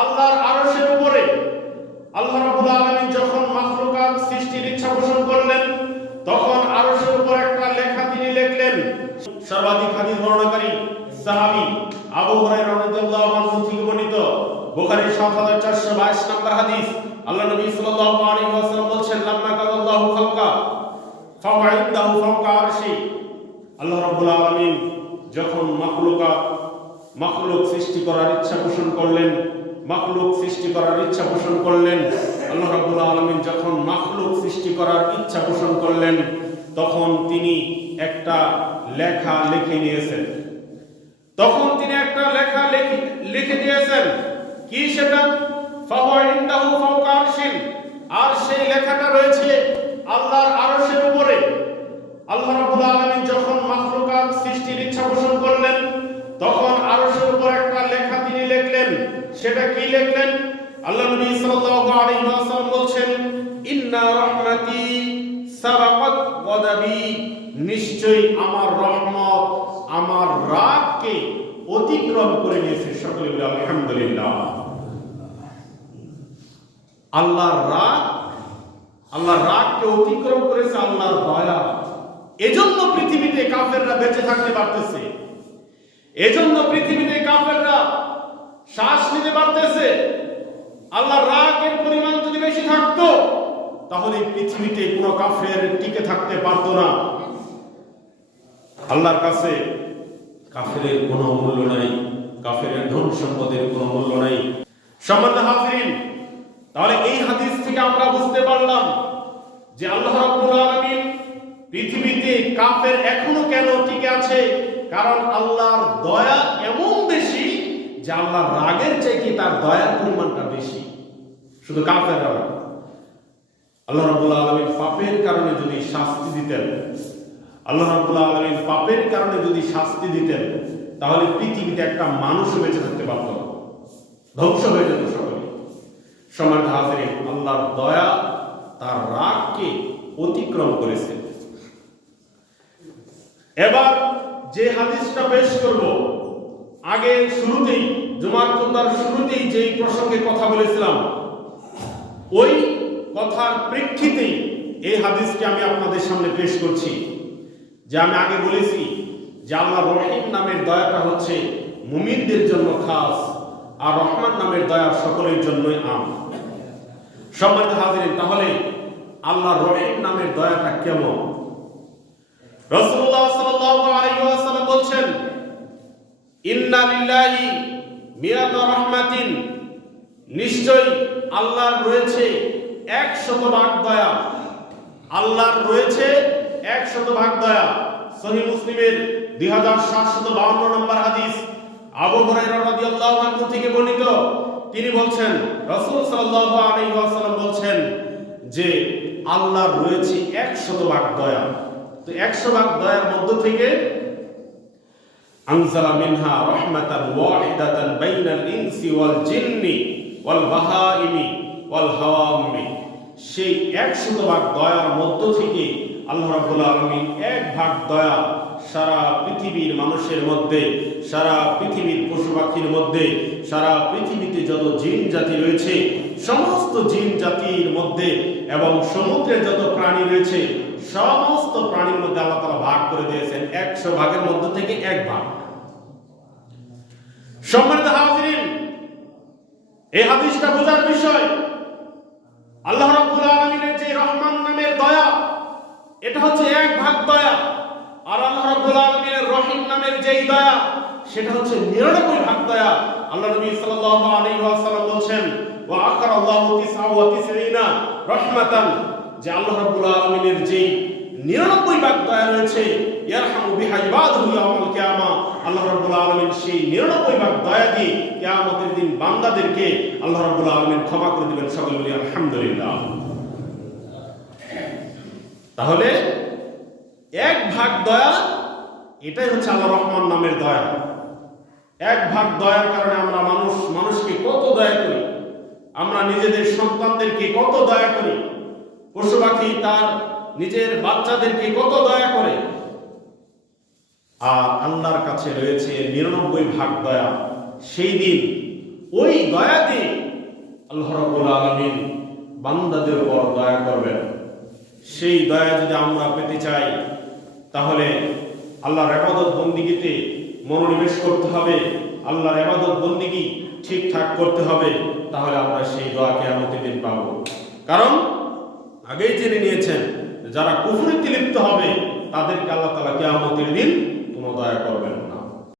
আল্লাহর আরশের উপরে আল্লাহ রাব্বুল আলামিন যখন মাখলুকাত সৃষ্টির ইচ্ছা পোষণ করলেন, তখন আরশের উপর একটা লেখা তিনি লিখলেন, সর্বাধিক হাদিস বর্ণনাকারী সাহাবী আবু হুরায়রা রাদিয়াল্লাহু আনহু থেকে বর্ণিত। বুখারী 7422 নম্বর হাদিস। আল্লাহ নবী সাল্লাল্লাহু আলাইহি ওয়াসাল্লাম বলছেন, লাম্মা কাল্লাহু খালকা ফাওয়াইদাহু ফাওকা আরশি। আল্লাহ রাব্বুল আলামিন যখন মাখলুকাত, মাখলুক সৃষ্টি করার ইচ্ছা পোষণ করলেন মাখলুক সৃষ্টি করার ইচ্ছা পোষণ করলেন। আল্লাহ রাব্বুল আলামিন যখন মাখলুক সৃষ্টি করার ইচ্ছা পোষণ করলেন, তখন তিনি একটা লেখা লিখে নিয়েছেন। তখন তিনি একটা লেখা লিখে দিয়েছেন। কি সেটা? আর সেই লেখাটা রয়েছে আল্লাহর সেটা কি লিখলেন? আল্লাহ নবী সাল্লাল্লাহু আলাইহি ওয়াসাল্লাম বলছেন, ইন্না রাহমাতি সাবাকাত গদাবি নিশ্চয়ই আমার রহমত আমার রাগকে অতিক্রম করে নিয়েছে সকলে আলহামদুলিল্লাহ। আল্লাহর রাগ, আল্লাহর রাগকে অতিক্রম করেছে আল্লাহর দয়া। এজন্য পৃথিবীতে কাফেররা বেঁচে থাকতে পারতেছে। এজন্য পৃথিবীতে কাফেররা শ্বাস নিতে পারতেছে। আল্লাহর রাগের পরিমাণ যদি বেশি থাকতো, তাহলে পৃথিবীতে কোনো কাফের টিকে থাকতে পারতো না। আল্লাহর কাছে কাফেরের কোনো মূল্য নাই, কাফেরের ধন সম্পদের কোনো মূল্য নাই। সম্মানিত হাজিরিন, তাহলে এই হাদিস থেকে আমরা বুঝতে পারলাম যে আল্লাহ রাব্বুল আলামিন পৃথিবীতে কাফের এখনও কেন টিকে আছে? কারণ আল্লাহর দয়া এমন বেশি যে আল্লাহর রাগের চাইতে তার দয়ার পরিমাণটা বেশি। শুধু কাফেররা না। আল্লাহ রাব্বুল আলামিন পাপের কারণে যদি শাস্তি দিতেন, আল্লাহ রাব্বুল আলামিন পাপের কারণে যদি শাস্তি দিতেন, তাহলে পৃথিবীতে একটা মানুষও বেঁচে থাকতে পারত ধ্বংস হয়ে যেত সকলে। সমান হাজিরে আল্লাহর দয়া তার রাগকে অতিক্রম করেছে। এবার যে হাদিসটা পেশ করব আগে শুরুতেই, জুমার খুতবার শুরুতেই যেই প্রসঙ্গে কথা বলেছিলাম, ওই কথার প্রেক্ষিতেই এই হাদিসটি আমি আপনাদের সামনে পেশ করছি, যে আমি আগে বলেছি যে আল্লাহ রহিম নামের দয়াটা হচ্ছে মুমিনদের জন্য খাস, আর রহমান নামের দয়া সকলের জন্যই আম। সম্মানিত হাজিরিন, তাহলে আল্লাহ রহিম নামের দয়াটা কেমন? রাসূলুল্লাহ সাল্লাল্লাহু আলাইহি বলছেন ইন্না লিল্লাহি রাহমাতিন। নিশ্চয় আল্লাহর রয়েছে একশত ভাগ দয়া। আল্লাহর রয়েছে একশত ভাগ দয়া। সহি মুসলিমের দুই হাজার সাতশত বাউন্ন নম্বর হাদিস আবু হুরায়রা রাদিয়াল্লাহু আনহু থেকে বর্ণিত। তিনি বলছেন, রাসূল সাল্লাল্লাহু আলাইহি বলছেন যে আল্লাহর রয়েছে একশত ভাগ দয়া। তো একশো ভাগ দয়ার মধ্য থেকে আনজালা মিনহা রহমাতান ওয়াহিদাতান বাইনাল ইনসি ওয়াল জিন্নি ওয়াল বাহাইমি ওয়াল হাওয়ামি সেই একশত ভাগ দয়ার মধ্য থেকে আল্লাহ রাব্বুল আলামিন এক ভাগ দয়া সারা পৃথিবীর মানুষের মধ্যে, সারা পৃথিবীর পশু পাখির মধ্যে, সারা পৃথিবীতে যত জিন জাতি রয়েছে, সমস্ত জিন জাতির মধ্যে এবং সমুদ্রের যত প্রাণী রয়েছে সমস্ত প্রাণীর মধ্যে আল্লাহ তাআলা ভাগ করে দিয়েছেন একশো ভাগের মধ্য থেকে এক ভাগ। সম্মানিত হাজিরিন, এই হাদিসটা বোঝার বিষয়, আল্লাহ রাব্বুল আলামিনের যে রহমান নামের দয়া, এটা হচ্ছে এক ভাগ দয়া। আর আল্লাহ রাব্বুল আলামিনের রহিম নামের যেই দয়া, সেটা হচ্ছে 99 ভাগ দয়া। আল্লাহ নবী সাল্লাল্লাহু আলাইহি ওয়াসাল্লাম বলছেন, ওয়া আখার আল্লাহু 99 রহমাতান যে আল্লাহ রাব্বুল আলামিনের যেই 99 ভাগ দয়া রয়েছে, ইয়ারহামু বিহা ইয়াউমাল কিয়ামা। আল্লাহ রাব্বুল আলামিন সেই 99 ভাগ দয়া দিয়ে কিয়ামতের দিন বান্দাদেরকে আল্লাহ রাব্বুল আলামিন ক্ষমা করে দিবেন সকলে বলি আলহামদুলিল্লাহ। তাহলে এক ভাগ দয়া, এটাই হচ্ছে আল্লাহ রহমান নামের দয়া। এক ভাগ দয়ার কারণে আমরা মানুষ, মানুষকে কত দয়া করি? আমরা নিজেদের সন্তানদেরকে কত দয়া করি? পশু পাখি তার নিজের বাচ্চাদেরকে কত দয়া করে। আর আল্লাহর কাছে রয়েছে নিরানব্বই ভাগ দয়া। সেই দিন ওই দয়াতে আল্লাহ রাব্বুল আলামিন বান্দাদের উপর দয়া করবেন। সেই দয়া যদি আমরা পেতে চাই, তাহলে আল্লাহর ইবাদত বন্দিগিতে মনোনিবেশ করতে হবে, আল্লাহর ইবাদত বন্দিগি ঠিকঠাক করতে হবে, তাহলে আমরা সেই দয়াকে কেয়ামতের দিন পাবো। কারণ আগেই জেনে নিয়েছেন যারা কুফুরিতে লিপ্ত হবে, তাদেরকে আল্লাহ তালা কেয়ামতের দিন কোনো দয়া করবেন